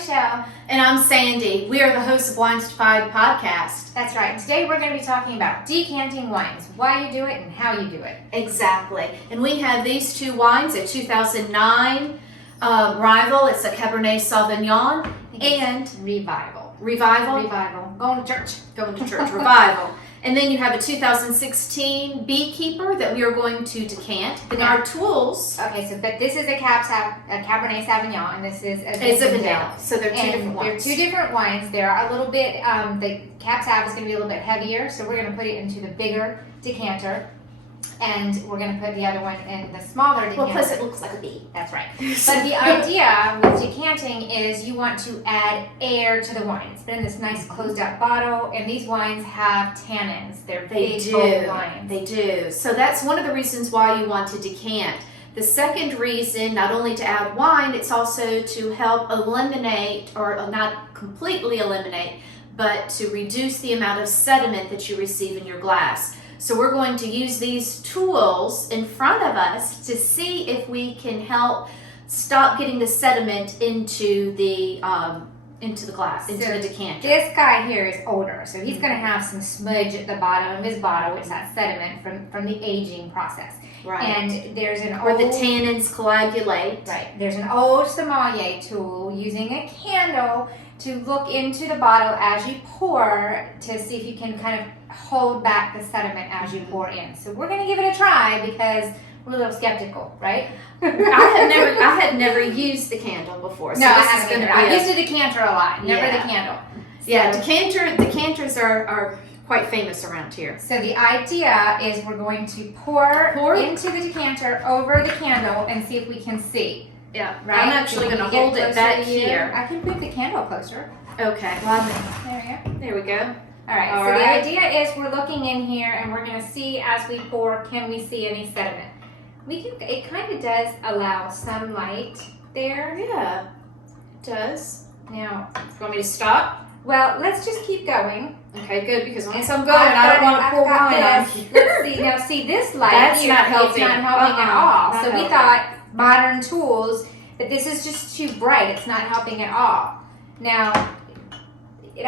Michelle. And I'm Sandy. We are the hosts of Wine Spies podcast. That's right. Today we're going to be talking about decanting wines, why you do it and how you do it. Exactly. And we have these two wines, a 2009 Rival. It's a Cabernet Sauvignon and Revival. Revival. Going to church. Revival. And then you have a 2016 Beekeeper that we are going to decant. And our tools. Okay, but this is a Cabernet Sauvignon, and this is a Zinfandel. So they're two different wines. They're two different wines. They're a little bit. The Cab Sav is going to be a little bit heavier, so we're going to put it into the bigger decanter, and we're going to put the other one in the smaller decanter. Well, plus it looks like a bee. That's right. But the idea with decanting is you want to add air to the wine. It's been in this nice closed-up bottle, and these wines have tannins. They're big, bold wines. They do. So that's one of the reasons why you want to decant. The second reason, not only to add wine, it's also to help eliminate, or not completely eliminate, but to reduce the amount of sediment that you receive in your glass. So we're going to use these tools in front of us to see if we can help stop getting the sediment into the glass, into the decanter. This guy here is older, so he's going to have some smudge at the bottom of his bottle, which is that sediment from the aging process. Right. And there's where the tannins coagulate. Right. There's an old sommelier tool using a candle to look into the bottle as you pour to see if you can kind of hold back the sediment as you pour in. So we're going to give it a try because we're a little skeptical, right? I had never used the candle before. So no, this I haven't. I used a decanter a lot, never the candle. So, yeah, decanters are quite famous around here. So the idea is we're going to pour into the decanter over the candle and see if we can see. Yeah, right. I'm actually going to hold it back here. I can move the candle closer. Okay. There we go. All right. The idea is we're looking in here and we're going to see as we pour, can we see any sediment? It kind of does allow some light there. Yeah, it does. Now, you want me to stop? Well, let's just keep going. Okay, good, because once I'm going, I don't want to pour wine on here. Let's see this light That's here. Not helping. It's not helping at all. Not so helping. We thought modern tools, but this is just too bright. It's not helping at all. Now, the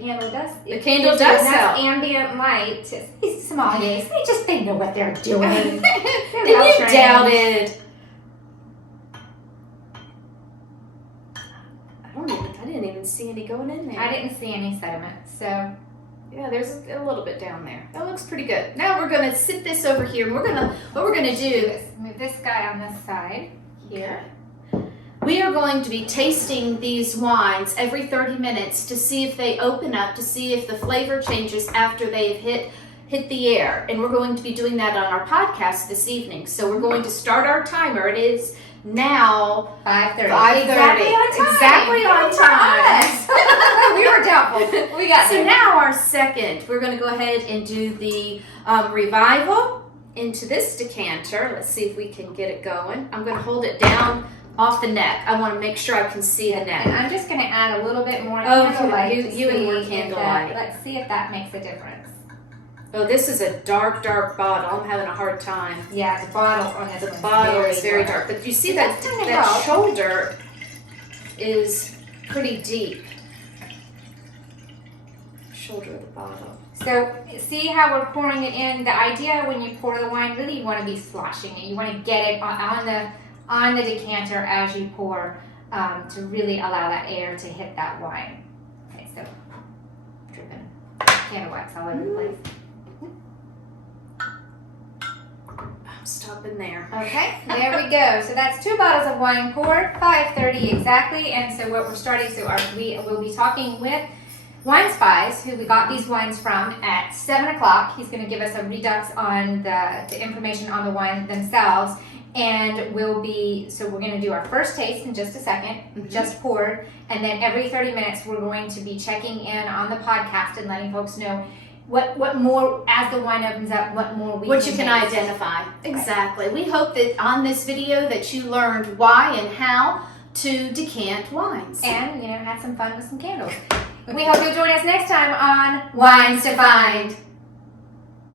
candle does. The candle does help. Ambient light. These sommeliers, they know what they're doing. And you doubted. I didn't even see any going in there. I didn't see any sediment, so. Yeah, there's a little bit down there. That looks pretty good. Now we're going to sit this over here, and what we're going to do is move this guy on this side here. We are going to be tasting these wines every 30 minutes to see if they open up, to see if the flavor changes after they've hit the air. And we're going to be doing that on our podcast this evening. So we're going to start our timer. It is now 5:30. Exactly on time. We were doubtful. We got So now our second, we're going to go ahead and do the Revival into this decanter. Let's see if we can get it going. I'm going to hold it down off the neck. I want to make sure I can see the neck. And I'm just going to add a little bit more candlelight. You and more candlelight. Let's see if that makes a difference. Oh, this is a dark bottle. I'm having a hard time. Yeah, the bottle on this The bottle is very dark. But you see that shoulder is pretty deep. Shoulder of the bottle. So see how we're pouring it in? The idea when you pour the wine, really you want to be sloshing it. You want to get it on the decanter as you pour to really allow that air to hit that wine. Okay, so dripping candle wax all over the place. I'm stopping there. Okay, there we go. So that's 2 bottles of wine poured, 5:30 exactly. And so what we're starting, we will be talking with Wine Spies, who we got these wines from, at 7 o'clock. He's going to give us a redux on the information on the wine themselves. And we're going to do our first taste in just a second, just poured. And then every 30 minutes, we're going to be checking in on the podcast and letting folks know what more, as the wine opens up, what more what you can identify. Exactly. We hope that on this video that you learned why and how to decant wines. And, had some fun with some candles. We hope you'll join us next time on Wines to Find.